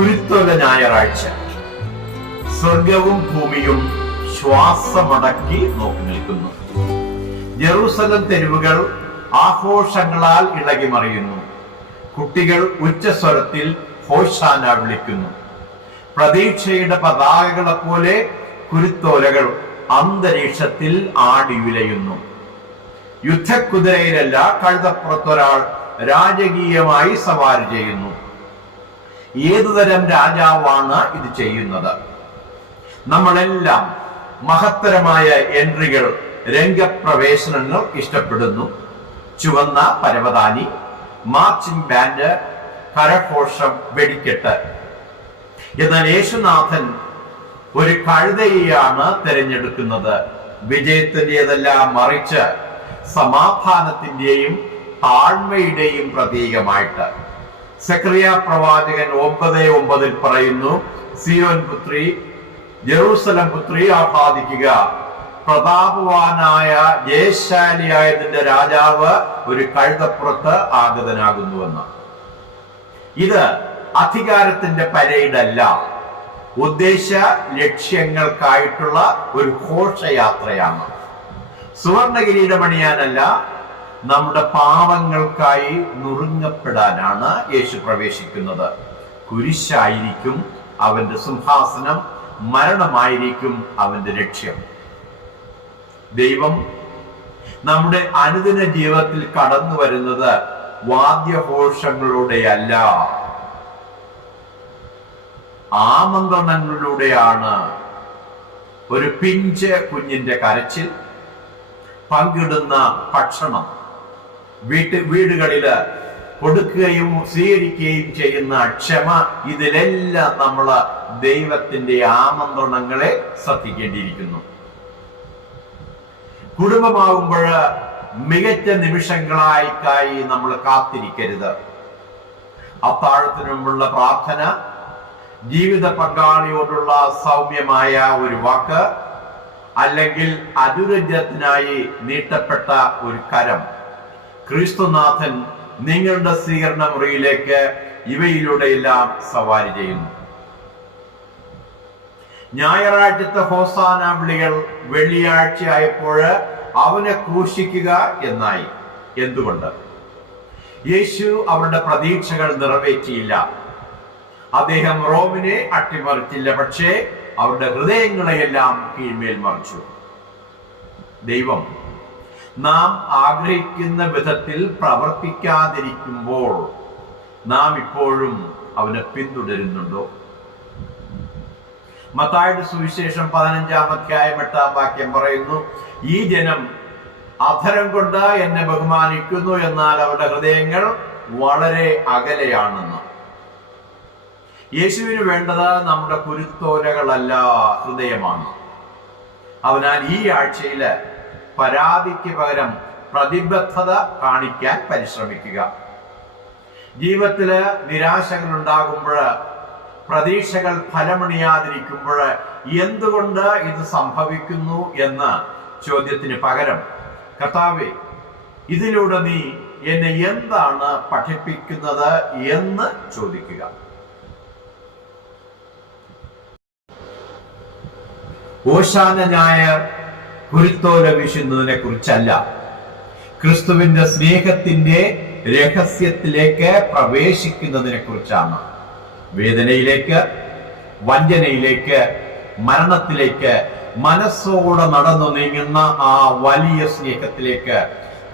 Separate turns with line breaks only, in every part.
കുരുത്തോല ഞായറാഴ്ച. സ്വർഗവും ഭൂമിയും ശ്വാസമടക്കി നോക്കി നിൽക്കുന്നു. ജെറൂസലം തെരുവുകൾ ആഘോഷങ്ങളാൽ ഇളകി മറിയുന്നു കുട്ടികൾ ഉച്ചസ്വരത്തിൽ ഹോഷാന വിളിക്കുന്നു. പ്രതീക്ഷയുടെ പതാകകളെ പോലെ കുരുത്തോലകൾ അന്തരീക്ഷത്തിൽ ആടി വിലയുന്നു യുദ്ധക്കുതിരയിലല്ല കഴുതപ്പുറത്തൊരാൾ രാജകീയമായി സവാരി ചെയ്യുന്നു. ഏതുതരം രാജാവാണ് ഇത് ചെയ്യുന്നത്? നമ്മളെല്ലാം മഹത്തരമായ എൻട്രികൾ രംഗപ്രവേശനങ്ങൾ ഇഷ്ടപ്പെടുന്നു. ചുവന്ന പരവതാനി മാർച്ചിങ് ബാൻഡ് കരഘോഷം വെടിക്കെട്ട്. എന്നാൽ യേശുനാഥൻ ഒരു കഴുതയെയാണ് തിരഞ്ഞെടുക്കുന്നത്. വിജയത്തിന്റെതെല്ലാം മറിച്ച് സമാധാനത്തിന്റെയും താഴ്മയുടെയും പ്രതീകമായിട്ട്. സക്രിയ പ്രവാചകൻ ഒമ്പത് ഒമ്പതിൽ പറയുന്നു സിയോൻ പുത്രി ജെറൂസലം പുത്രി ആഹ്ലാദിക്കുക. പ്രതാപവാനായ ജയശാലിയായ നിന്റെ രാജാവ് ഒരു കഴുതപ്പുറത്ത് ആഗതനാകുന്നുവെന്ന്. ഇത് അധികാരത്തിന്റെ പരേഡല്ല. ഉദ്ദേശ ലക്ഷ്യങ്ങൾക്കായിട്ടുള്ള ഒരു ഘോഷയാത്രയാണ്. സുവർണഗിരിയുടെ കിരീടമണിയാനല്ല നമ്മുടെ പാവങ്ങൾക്കായി നുറുങ്ങപ്പെടാനാണ് യേശു പ്രവേശിക്കുന്നത്. കുരിശായിരിക്കും അവന്റെ സിംഹാസനം മരണമായിരിക്കും അവന്റെ ലക്ഷ്യം. ദൈവം നമ്മുടെ അനുദിന ജീവിതത്തിൽ കടന്നു വരുന്നത് വാദ്യഘോഷങ്ങളുടെയല്ല. ആമന്ത്രണങ്ങളിലൂടെയാണ്. ഒരു പിഞ്ച് കുഞ്ഞിന്റെ കരച്ചിൽ പങ്കിടുന്ന ഭക്ഷണം വീട്ട് വീടുകളിൽ കൊടുക്കുകയും സ്വീകരിക്കുകയും ചെയ്യുന്ന ക്ഷമ ഇതിലെല്ലാം നമ്മൾ ദൈവത്തിന്റെ ആമന്ത്രണങ്ങളെ ശ്രദ്ധിക്കേണ്ടിയിരിക്കുന്നു. കുടുംബമാകുമ്പോൾ മികച്ച നിമിഷങ്ങളായിക്കായി നമ്മൾ കാത്തിരിക്കരുത്. അത്താഴത്തിനുമുള്ള പ്രാർത്ഥന ജീവിത പങ്കാളിയോടുള്ള സൗമ്യമായ ഒരു വാക്ക് അല്ലെങ്കിൽ അനുരഞ്ജനത്തിനായി നീട്ടപ്പെട്ട ഒരു കരം. ക്രിസ്തുനാഥൻ നിങ്ങളുടെ സ്വീകരണ മുറിയിലേക്ക് ഇവയിലൂടെ എല്ലാം സവാരി ചെയ്യുന്നു. ഞായറാഴ്ചത്തെ ഹോസാന വിളികൾ വെള്ളിയാഴ്ച ആയപ്പോൾ അവനെ ക്രൂശിക്കുക എന്നായി. എന്തുകൊണ്ട്? യേശു അവരുടെ പ്രതീക്ഷകൾ നിറവേറ്റിയില്ല. അദ്ദേഹം റോമിനെ അട്ടിമറിച്ചില്ല പക്ഷേ അവരുടെ ഹൃദയങ്ങളെയെല്ലാം കീഴ്മേൽ മറിച്ചു. ദൈവം നാം ആഗ്രഹിക്കുന്ന വിധത്തിൽ പ്രവർത്തിക്കാതിരിക്കുമ്പോൾ നാം ഇപ്പോഴും അവനെ പിന്തുടരുന്നുണ്ടോ? മത്തായുടെ സുവിശേഷം പതിനഞ്ചാം അധ്യായം എട്ടാം വാക്യം പറയുന്നു ഈ ജനം അധരം കൊണ്ട് എന്നെ ബഹുമാനിക്കുന്നു എന്നാൽ അവരുടെ ഹൃദയങ്ങൾ വളരെ അകലെയാണെന്ന്. യേശുവിന് വേണ്ടത് നമ്മുടെ കുരുത്തോലകളല്ല ഹൃദയമാണ്. അതിനാൽ ഈ ആഴ്ചയിൽ പരാതിക്ക് പകരം പ്രതിബദ്ധത കാണിക്കാൻ പരിശ്രമിക്കുക. ജീവിതത്തിൽ നിരാശകൾ ഉണ്ടാകുമ്പോൾ പ്രതീക്ഷകൾ ഫലമണിയാതിരിക്കുമ്പോൾ എന്തുകൊണ്ട് ഇത് സംഭവിക്കുന്നു എന്ന ചോദ്യത്തിന് പകരം കർത്താവെ ഇതിലൂടെ നീ എന്നെ എന്താണ് പഠിപ്പിക്കുന്നത് എന്ന് ചോദിക്കുക. ഓശാന ഞായർ കുരുത്തോല വീശുന്നതിനെ കുറിച്ചല്ല ക്രിസ്തുവിന്റെ സ്നേഹത്തിന്റെ രഹസ്യത്തിലേക്ക് പ്രവേശിക്കുന്നതിനെ കുറിച്ചാണ് വേദനയിലേക്ക് വഞ്ചനയിലേക്ക് മരണത്തിലേക്ക് മനസ്സോടെ നടന്നു നീങ്ങുന്ന ആ വലിയ സ്നേഹത്തിലേക്ക്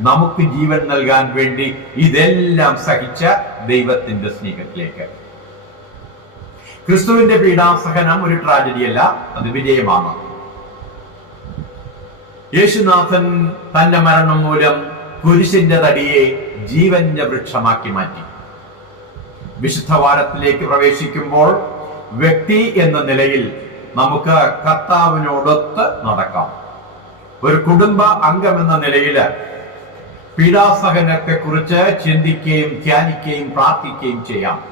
നമുക്ക് ജീവൻ നൽകാൻ വേണ്ടി ഇതെല്ലാം സഹിച്ച ദൈവത്തിന്റെ സ്നേഹത്തിലേക്ക്. ക്രിസ്തുവിന്റെ പീഡാസഹനം ഒരു ട്രാജഡിയല്ല അത് വിജയമാണ്. യേശുനാഥൻ തന്റെ മരണം മൂലം കുരിശിന്റെ തടിയെ ജീവന്റെ വൃക്ഷമാക്കി മാറ്റി. വിശുദ്ധവാരത്തിലേക്ക് പ്രവേശിക്കുമ്പോൾ വ്യക്തി എന്ന നിലയിൽ നമുക്ക് കർത്താവിനോടൊത്ത് നടക്കാം. ഒരു കുടുംബ എന്ന നിലയിൽ പീഡാസഹനത്തെ കുറിച്ച് ചിന്തിക്കുകയും ധ്യാനിക്കുകയും പ്രാർത്ഥിക്കുകയും ചെയ്യാം.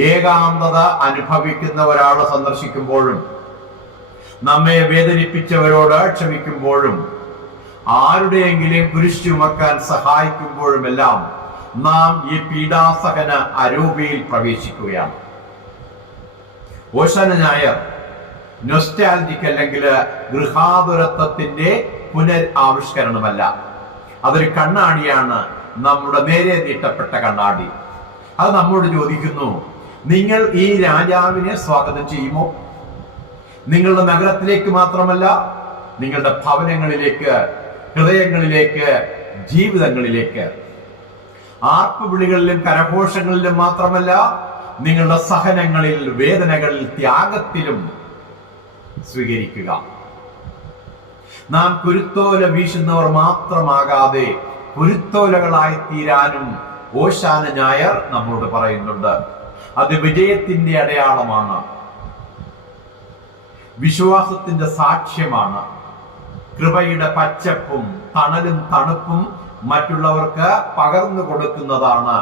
ഏകാന്തത അനുഭവിക്കുന്ന ഒരാളെ സന്ദർശിക്കുമ്പോഴും നമ്മെ വേദനിപ്പിച്ചവരോട് ക്ഷമിക്കുമ്പോഴും ആരുടെയെങ്കിലും കുരിശ് ചുമക്കാൻ സഹായിക്കുമ്പോഴുമെല്ലാം നാം ഈ പീഡാസഹന അരൂപിയിൽ പ്രവേശിക്കുകയാണ്. ഓശന നായർ നൊസ്റ്റാലജിക് അല്ലെങ്കിൽ ഗൃഹാതുരത്വത്തിന്റെ പുനർ ആവിഷ്കരണമല്ല അതൊരു കണ്ണാടിയാണ് നമ്മുടെ നേരെ നീട്ടപ്പെട്ട കണ്ണാടി. അത് നമ്മോട് ചോദിക്കുന്നു നിങ്ങൾ ഈ രാജാവിനെ സ്വാഗതം ചെയ്യുമോ? നിങ്ങളുടെ നഗരത്തിലേക്ക് മാത്രമല്ല നിങ്ങളുടെ ഭവനങ്ങളിലേക്ക് ഹൃദയങ്ങളിലേക്ക് ജീവിതങ്ങളിലേക്ക്. ആർപ്പുവിളികളിലും കരഘോഷങ്ങളിലും മാത്രമല്ല നിങ്ങളുടെ സഹനങ്ങളിൽ വേദനകളിൽ ത്യാഗത്തിലും സ്വീകരിക്കുക. നാം കുരുത്തോല വീശുന്നവർ മാത്രമാകാതെ കുരുത്തോലകളായി തീരാനും ഓശാന ഞായർ നമ്മോട് പറയുന്നുണ്ട്. അത് വിജയത്തിന്റെ അടയാളമാണ്. വിശ്വാസത്തിന്റെ സാക്ഷ്യമാണ്. കൃപയുടെ പച്ചപ്പും തണലും തണുപ്പും മറ്റുള്ളവർക്ക് പകർന്നു കൊടുക്കുന്നതാണ്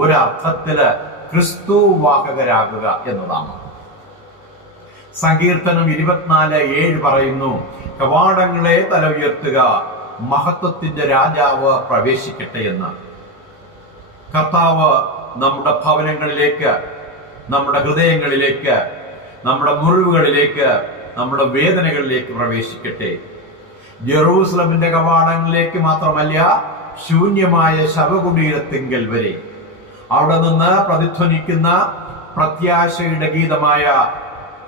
ഒരർത്ഥത്തിൽ ക്രിസ്തു വാഹകരാകുക എന്നതാണ്. സങ്കീർത്തനം ഇരുപത്തിനാല് ഏഴ് പറയുന്നു കവാടങ്ങളെ തല ഉയർത്തുക മഹത്വത്തിന്റെ രാജാവ് പ്രവേശിക്കട്ടെ എന്ന്. കർത്താവ് നമ്മുടെ ഭവനങ്ങളിലേക്ക് നമ്മുടെ ഹൃദയങ്ങളിലേക്ക് നമ്മുടെ മുറിവുകളിലേക്ക് നമ്മുടെ വേദനകളിലേക്ക് പ്രവേശിക്കട്ടെ. ജെറൂസലമിന്റെ കവാടങ്ങളിലേക്ക് മാത്രമല്ല ശൂന്യമായ ശവകുടീരത്തിങ്കൽ വരെ. അവിടെ നിന്ന് പ്രതിധ്വനിക്കുന്ന പ്രത്യാശയുടെ ഗീതമായ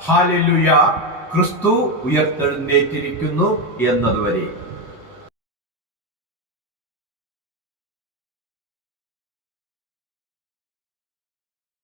ഹാലലുയ ക്രിസ്തു ഉയർത്തെഴുന്നേറ്റിരിക്കുന്നു എന്നതുവരെ.